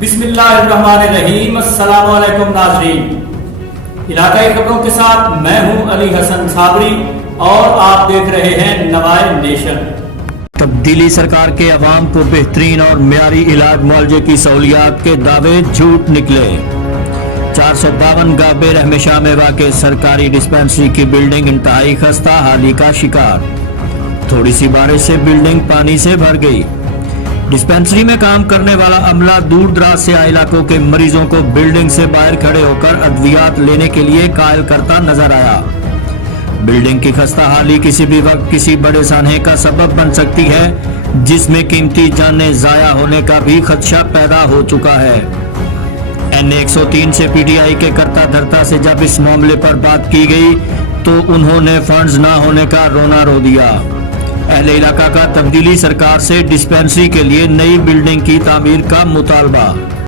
बिस्मिल्लाहिर्रहमानिर्रहीम। अस्सलाम वालेकुम नाज़रीन, इलाकाई खबरों के साथ मैं हूं अली हसन साबरी और आप देख रहे हैं नवाए नेशन। तब्दीली सरकार के अवाम को बेहतरीन और मियारी इलाज मुआवजे की सहूलियात के दावे झूठ निकले। 452 गाबे रहमेशाह में वाक़ सरकारी डिस्पेंसरी की बिल्डिंग इंतहाई खस्ता हाली का शिकार। थोड़ी सी बारिश से बिल्डिंग पानी से भर गई। डिस्पेंसरी में काम करने वाला अमला दूर दराज से आए इलाकों के मरीजों को बिल्डिंग से बाहर खड़े होकर अद्वियात लेने के लिए कायल करता नजर आया। बिल्डिंग की खस्ता हाली किसी भी वक्त किसी बड़े सान्हे का सबब बन सकती है, जिसमें कीमती जानें जाया होने का भी खदशा पैदा हो चुका है। NA 103 से PTI के करता धरता से जब इस मामले पर बात की गई तो उन्होंने फंड्स ना होने का रोना रो दिया। अहले इलाका का तब्दीली सरकार से डिस्पेंसरी के लिए नई बिल्डिंग की तामीर का मुतालबा।